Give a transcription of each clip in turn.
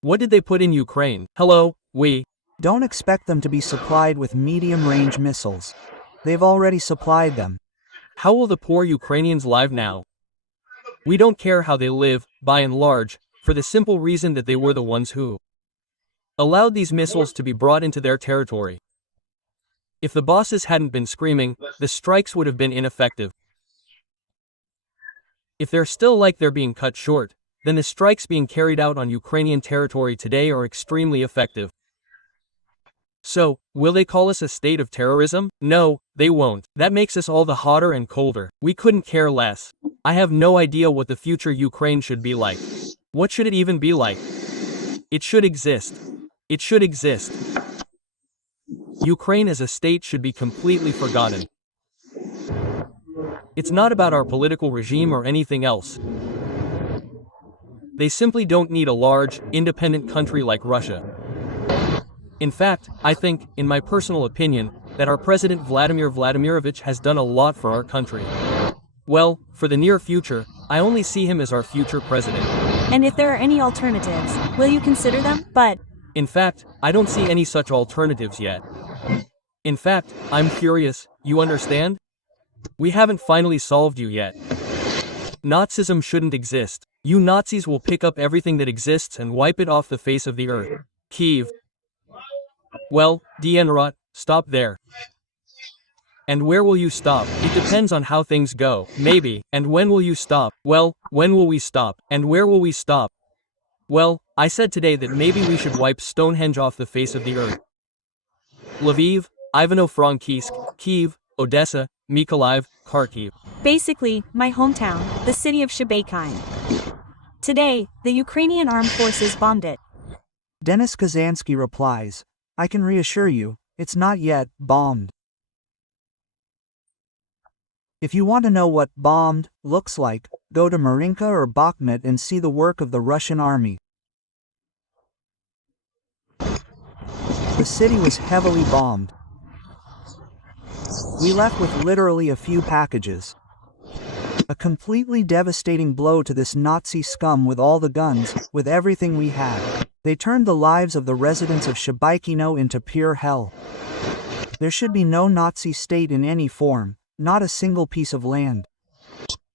What did they put in Ukraine? Hello, we. Don't expect them to be supplied with medium-range missiles. They've already supplied them. How will the poor Ukrainians live now? We don't care how they live, by and large, for the simple reason that they were the ones who allowed these missiles to be brought into their territory. If the bosses hadn't been screaming, the strikes would have been ineffective. If they're still like they're being cut short, then the strikes being carried out on Ukrainian territory today are extremely effective. So, will they call us a state of terrorism? No, they won't. That makes us all the hotter and colder. We couldn't care less. I have no idea what the future Ukraine should be like. What should it even be like? It should exist. It should exist. Ukraine as a state should be completely forgotten. It's not about our political regime or anything else. They simply don't need a large, independent country like Russia. In fact, I think, in my personal opinion, that our President Vladimir Vladimirovich has done a lot for our country. Well, for the near future, I only see him as our future president. And if there are any alternatives, will you consider them? But in fact, I don't see any such alternatives yet. In fact, I'm curious, you understand? We haven't finally solved you yet. Nazism shouldn't exist. You Nazis will pick up everything that exists and wipe it off the face of the earth. Kyiv. Well, Dienrot, stop there. And where will you stop? It depends on how things go, maybe. And when will you stop? Well, when will we stop? And where will we stop? Well, I said today that maybe we should wipe Stonehenge off the face of the earth. Lviv, Ivano-Frankivsk, Kyiv, Odessa, Mykolaiv, Kharkiv. basically, my hometown, the city of Shebekine. Today, the Ukrainian armed forces bombed it. Denis Kazansky replies, I can reassure you, it's not yet bombed. If you want to know what bombed looks like, go to Marinka or Bakhmut and see the work of the Russian army. The city was heavily bombed. We left with literally a few packages. A completely devastating blow to this Nazi scum with all the guns, with everything we had. They turned the lives of the residents of Shebekino into pure hell. There should be no Nazi state in any form, not a single piece of land.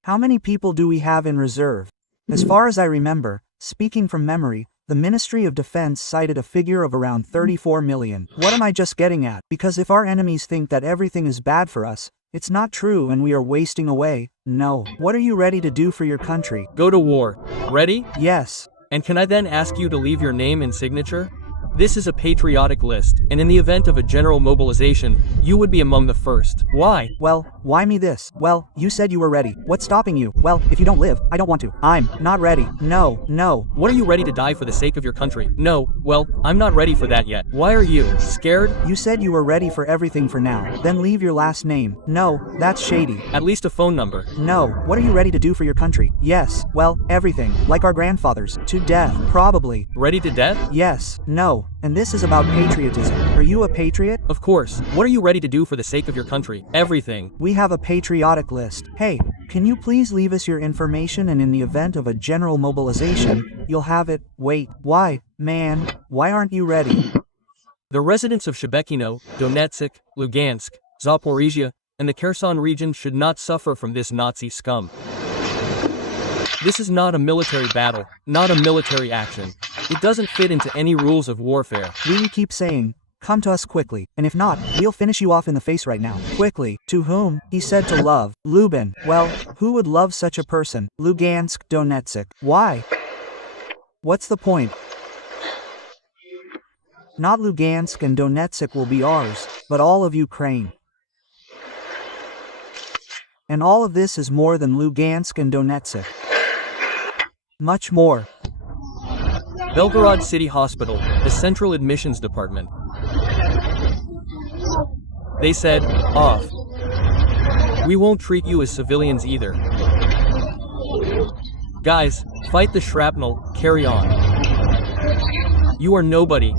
How many people do we have in reserve? As far as I remember, speaking from memory, the Ministry of Defense cited a figure of around 34 million. What am I just getting at? Because if our enemies think that everything is bad for us, it's not true and we are wasting away. No. What are you ready to do for your country? Go to war. Ready? Yes. And can I then ask you to leave your name and signature? This is a patriotic list, and in the event of a general mobilization, you would be among the first. Why? Well, why me this? Well, you said you were ready. What's stopping you? Well, if you don't live, I don't want to. I'm not ready. No, no. What are you ready to die for the sake of your country? No, well, I'm not ready for that yet. Why are you scared? You said you were ready for everything for now. Then leave your last name. No, that's shady. At least a phone number. No. What are you ready to do for your country? Yes. Well, everything. Like our grandfathers. To death. Probably. Ready to death? Yes. No. And this is about patriotism. Are you a patriot? Of course. What are you ready to do for the sake of your country? Everything. We have a patriotic list. Hey, can you please leave us your information, and in the event of a general mobilization, you'll have it. Wait, why? Man, why aren't you ready? The residents of Shebekino, Donetsk, Lugansk, Zaporizhia, and the Kherson region should not suffer from this Nazi scum. This is not a military battle, not a military action. It doesn't fit into any rules of warfare. We keep saying, come to us quickly, and if not, we'll finish you off in the face right now. Quickly. To whom? He said to love. Lubin. Well, who would love such a person? Lugansk, Donetsk. Why? What's the point? Not Lugansk and Donetsk will be ours, but all of Ukraine. And all of this is more than Lugansk and Donetsk. Much more. Belgorod City Hospital, the Central Admissions Department. They said, off. We won't treat you as civilians either. Guys, fight the shrapnel, carry on. You are nobody,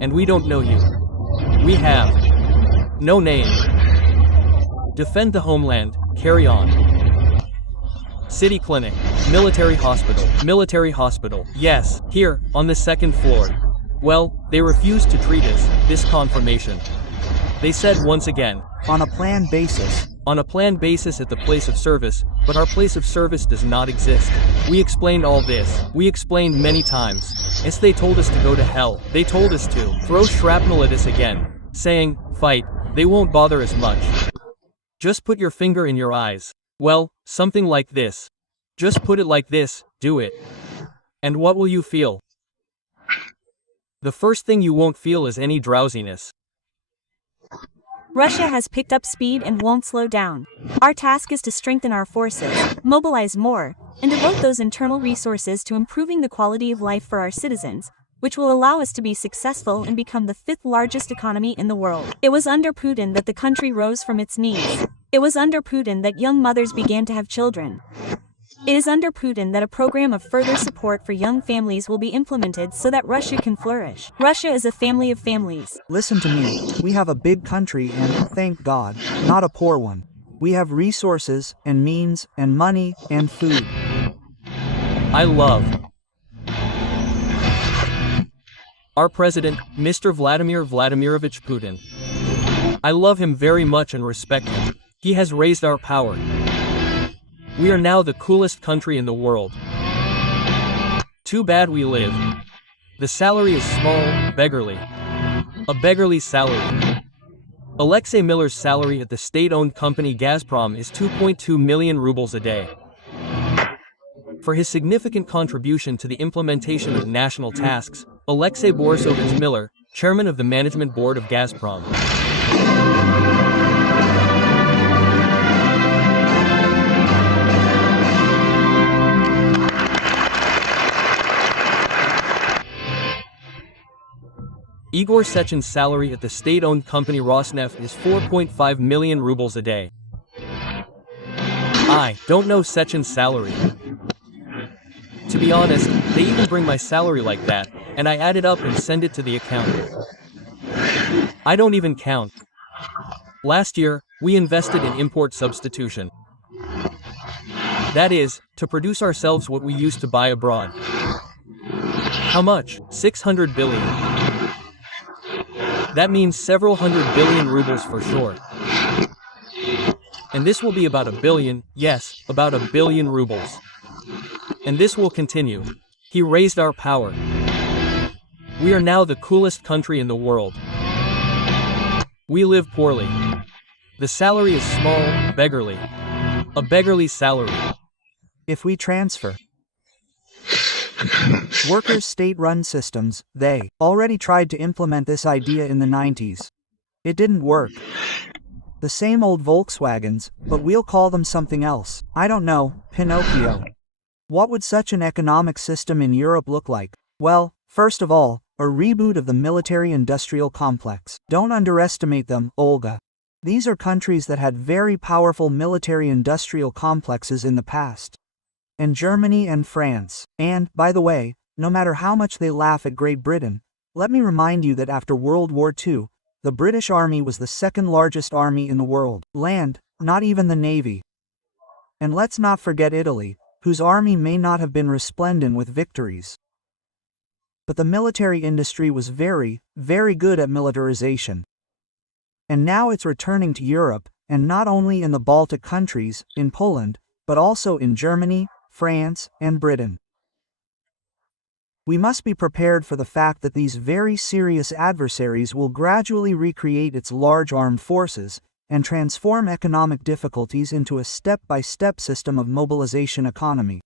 and we don't know you. We have no name. Defend the homeland, carry on. City Clinic. Military hospital. Military hospital. Yes, here, on the second floor. Well, they refused to treat us, this confirmation. They said once again, On a planned basis. on a planned basis at the place of service, but our place of service does not exist. We explained all this. We explained many times. Yes, they told us to go to hell. They told us to throw shrapnel at us again, saying, fight, they won't bother as much. Just put your finger in your eyes. Well, something like this. Just put it like this, do it. And what will you feel? The first thing you won't feel is any drowsiness. Russia has picked up speed and won't slow down. Our task is to strengthen our forces, mobilize more, and devote those internal resources to improving the quality of life for our citizens, which will allow us to be successful and become the fifth largest economy in the world. It was under Putin that the country rose from its knees. It was under Putin that young mothers began to have children. It is under Putin that a program of further support for young families will be implemented so that Russia can flourish. Russia is a family of families. Listen to me, we have a big country and, thank God, not a poor one. We have resources, and means, and money, and food. I love our president, Mr. Vladimir Vladimirovich Putin. I love him very much and respect him. He has raised our power. We are now the coolest country in the world. Too bad we live. The salary is small, beggarly. A beggarly salary. Alexei Miller's salary at the state-owned company Gazprom is 2.2 million rubles a day. For his significant contribution to the implementation of national tasks, Alexei Borisovich Miller, chairman of the management board of Gazprom. Igor Sechen's salary at the state-owned company Rosneft is 4.5 million rubles a day. I don't know Sechen's salary. To be honest, they even bring my salary like that, and I add it up and send it to the accountant. I don't even count. Last year, we invested in import substitution. That is, to produce ourselves what we used to buy abroad. How much? 600 billion. That means several hundred billion rubles for sure. And this will be about 1 billion, yes, about 1 billion rubles. And this will continue. He raised our power. We are now the coolest country in the world. We live poorly. The salary is small, beggarly. A beggarly salary. If we transfer workers' state-run systems, they already tried to implement this idea in the 90s. It didn't work. The same old Volkswagens, but we'll call them something else. I don't know, Pinocchio. What would such an economic system in Europe look like? Well, first of all, a reboot of the military-industrial complex. Don't underestimate them, Olga. These are countries that had very powerful military-industrial complexes in the past. And Germany and France. And, by the way, no matter how much they laugh at Great Britain, let me remind you that after World War II, the British Army was the second largest army in the world. Land, not even the Navy. And let's not forget Italy, whose army may not have been resplendent with victories. But the military industry was very, very good at militarization. And now it's returning to Europe, and not only in the Baltic countries, in Poland, but also in Germany, France, and Britain. We must be prepared for the fact that these very serious adversaries will gradually recreate its large armed forces, and transform economic difficulties into a step-by-step system of mobilization economy.